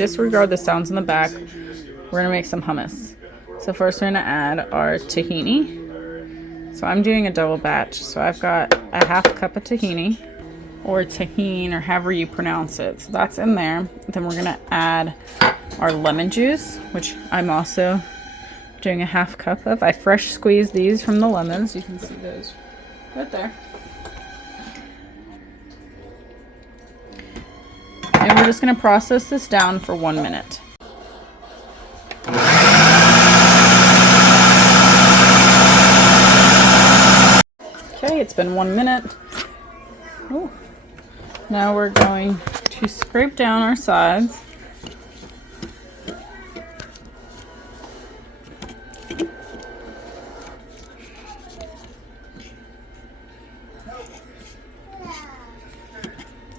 disregard the sounds in the back, we're going to make some hummus. So first we're going to add our tahini. So I'm doing a double batch. So I've got a half cup of tahini, or tahine, or however you pronounce it. So that's in there. Then we're going to add our lemon juice, which I'm also doing a half cup of. I fresh squeezed these from the lemons. You can see those right there. And we're just going to process this down for 1 minute. Okay, it's been 1 minute. Ooh. Now we're going to scrape down our sides.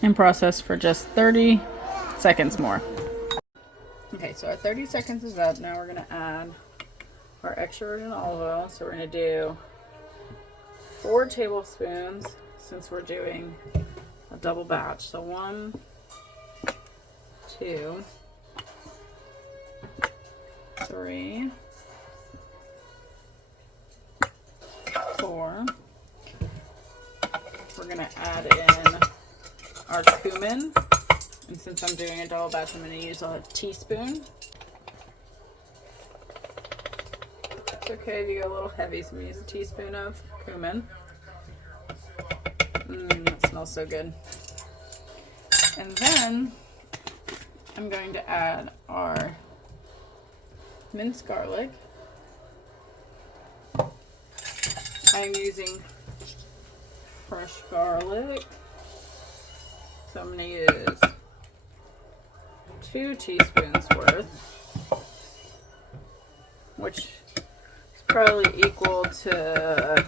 And process for just 30 seconds more. Okay, so our 30 seconds is up. Now we're going to add our extra virgin olive oil. So we're going to do 4 tablespoons since we're doing a double batch. So 1, 2, 3, 4. We're going to add in our cumin, and since I'm doing a double batch, I'm going to use a teaspoon. It's okay if you go a little heavy, so I'm going to use a teaspoon of cumin. That smells so good. And then I'm going to add our minced garlic. I'm using fresh garlic. So I'm going to use 2 teaspoons worth, which is probably equal to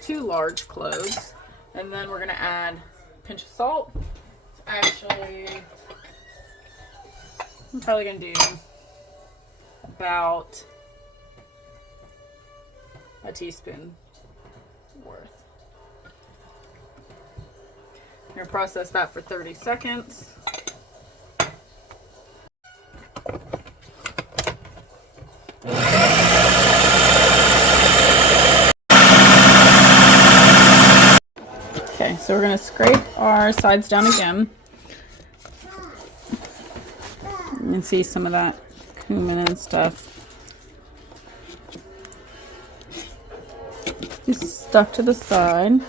2 large cloves. And then we're going to add a pinch of salt. Actually, I'm probably going to do about a teaspoon worth. I'm going to process that for 30 seconds. Okay, so we're going to scrape our sides down again. You can see some of that cumin and stuff is stuck to the side.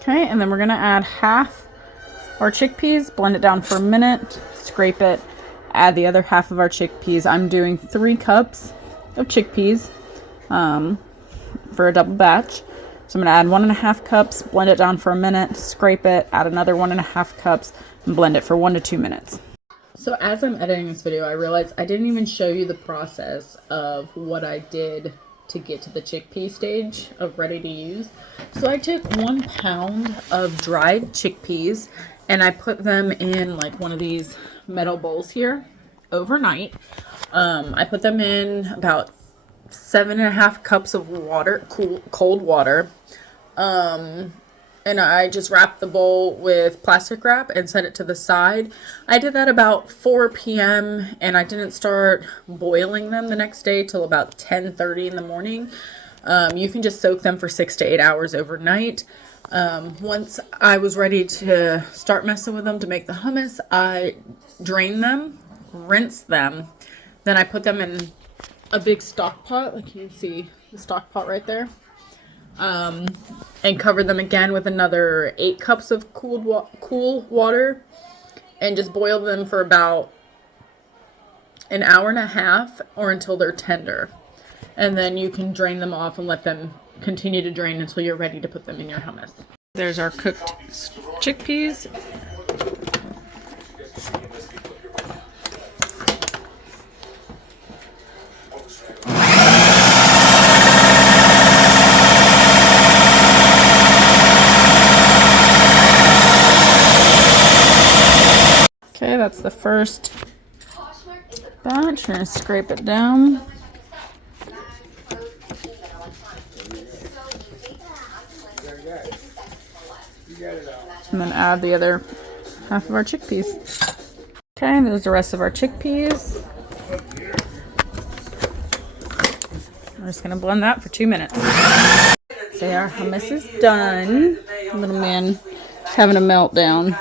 Okay, and then we're going to add half our chickpeas, blend it down for a minute, scrape it, add the other half of our chickpeas. I'm doing 3 cups of chickpeas for a double batch. So I'm going to add 1.5 cups, blend it down for a minute, scrape it, add another 1.5 cups, and blend it for 1 to 2 minutes. So as I'm editing this video, I realized I didn't even show you the process of what I did to get to the chickpea stage of ready to use. So I took 1 pound of dried chickpeas and I put them in like one of these metal bowls here overnight. I put them in about 7.5 cups of water, cold water. And I just wrapped the bowl with plastic wrap and set it to the side. I did that about 4 p.m. and I didn't start boiling them the next day till about 10:30 in the morning. You can just soak them for 6 to 8 hours overnight. Once I was ready to start messing with them to make the hummus, I drained them, rinsed them, then I put them in a big stock pot, like you can see the stock pot right there, and covered them again with another 8 cups of cool water, and just boiled them for about an hour and a half or until they're tender. And then you can drain them off and let them continue to drain until you're ready to put them in your hummus. There's our cooked chickpeas. Okay, that's the first batch. We're going to scrape it down. And then add the other half of our chickpeas. Okay, there's the rest of our chickpeas. We're just gonna blend that for 2 minutes. So our hummus is done. Little man is having a meltdown.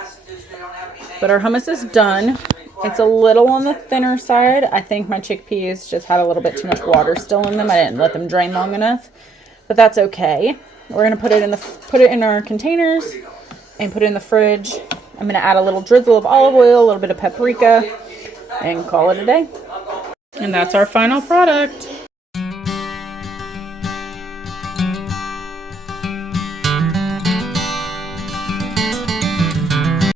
But our hummus is done. It's a little on the thinner side. I think my chickpeas just had a little bit too much water still in them. I didn't let them drain long enough, but that's okay. We're gonna put it in our containers and put it in the fridge. I'm gonna add a little drizzle of olive oil, a little bit of paprika, and call it a day. And that's our final product.